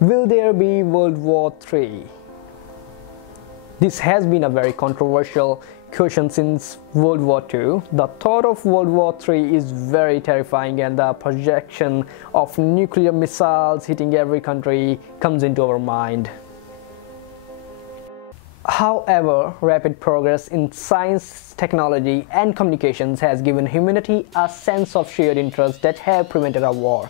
Will there be World War III? This has been a very controversial question since World War II. The thought of World War III is very terrifying, and the projection of nuclear missiles hitting every country comes into our mind. However, rapid progress in science, technology, and communications has given humanity a sense of shared interest that have prevented a war.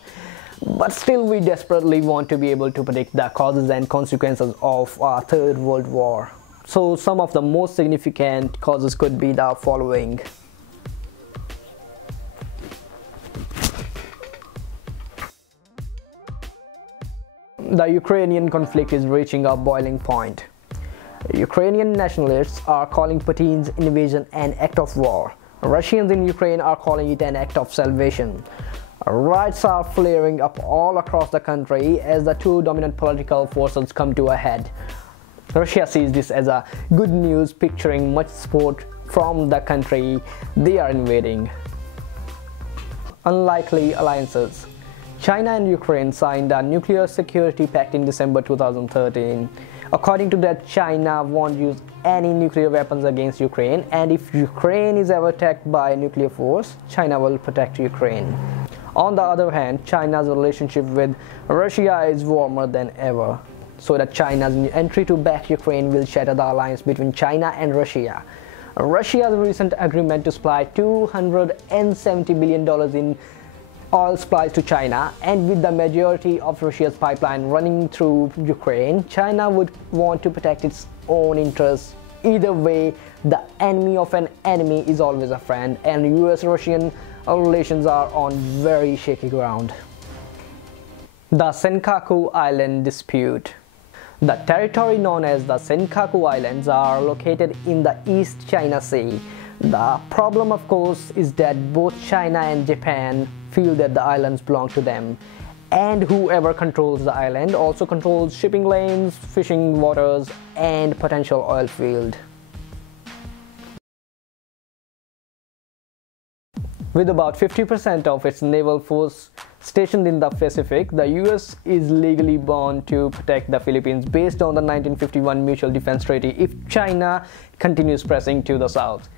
But still, we desperately want to be able to predict the causes and consequences of a third world war. So some of the most significant causes could be the following. The Ukrainian conflict is reaching a boiling point. Ukrainian nationalists are calling Putin's invasion an act of war. Russians in Ukraine are calling it an act of salvation. Riots are flaring up all across the country as the two dominant political forces come to a head. Russia sees this as a good news, picturing much support from the country they are invading. Unlikely alliances. China and Ukraine signed a nuclear security pact in December 2013. According to that, China won't use any nuclear weapons against Ukraine, and if Ukraine is ever attacked by a nuclear force, China will protect Ukraine. On the other hand, China's relationship with Russia is warmer than ever, so that China's entry to back Ukraine will shatter the alliance between China and Russia. Russia's recent agreement to supply $270 billion in oil supplies to China, and with the majority of Russia's pipeline running through Ukraine, China would want to protect its own interests. Either way, the enemy of an enemy is always a friend, and US-Russian relations are on very shaky ground. The Senkaku Island dispute. The territory known as the Senkaku Islands are located in the East China Sea. The problem, of course, is that both China and Japan feel that the islands belong to them, and whoever controls the island also controls shipping lanes, fishing waters, and potential oil field. With about 50% of its naval force stationed in the Pacific, the US is legally bound to protect the Philippines based on the 1951 Mutual Defense Treaty if China continues pressing to the south.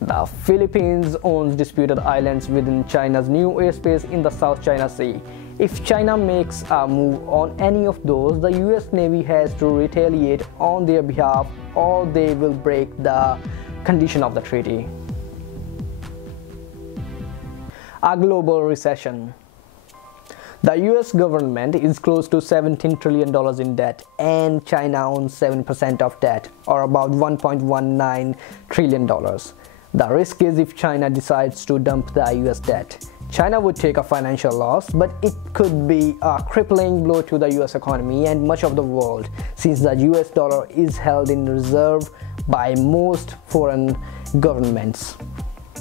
The Philippines owns disputed islands within China's new airspace in the South China Sea. If China makes a move on any of those, the US Navy has to retaliate on their behalf, or they will break the condition of the treaty. A global recession. The US government is close to $17 trillion in debt, and China owns 7% of that, or about $1.19 trillion. The risk is if China decides to dump the US debt, China would take a financial loss, but it could be a crippling blow to the US economy and much of the world, since the US dollar is held in reserve by most foreign governments.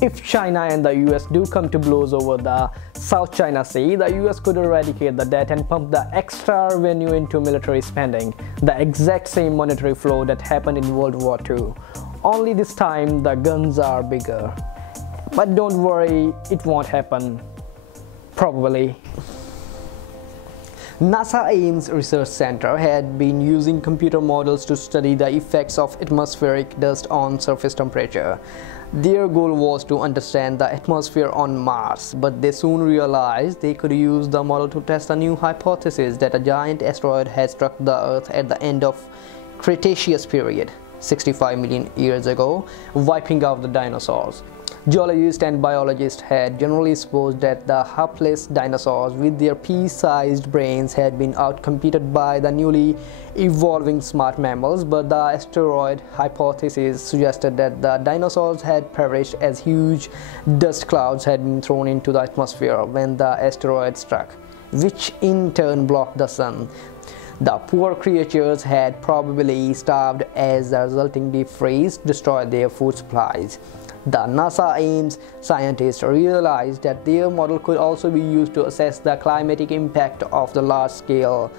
If China and the US do come to blows over the South China Sea, the US could eradicate the debt and pump the extra revenue into military spending, the exact same monetary flow that happened in World War II. Only this time the guns are bigger. But don't worry, it won't happen. Probably. NASA Ames Research Center had been using computer models to study the effects of atmospheric dust on surface temperature. Their goal was to understand the atmosphere on Mars, but they soon realized they could use the model to test a new hypothesis that a giant asteroid had struck the Earth at the end of Cretaceous period, 65 million years ago, wiping out the dinosaurs. Geologists and biologists had generally supposed that the hapless dinosaurs with their pea-sized brains had been outcompeted by the newly evolving smart mammals, but the asteroid hypothesis suggested that the dinosaurs had perished as huge dust clouds had been thrown into the atmosphere when the asteroid struck, which in turn blocked the sun. The poor creatures had probably starved as the resulting deep freeze destroyed their food supplies. The NASA Ames scientists realized that their model could also be used to assess the climatic impact of the large-scale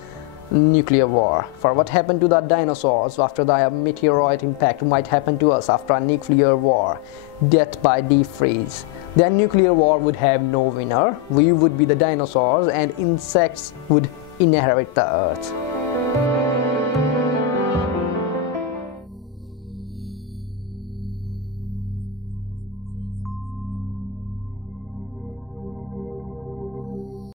nuclear war. For what happened to the dinosaurs after the meteoroid impact might happen to us after a nuclear war, death by deep freeze. Then nuclear war would have no winner. We would be the dinosaurs, and insects would inherit the Earth.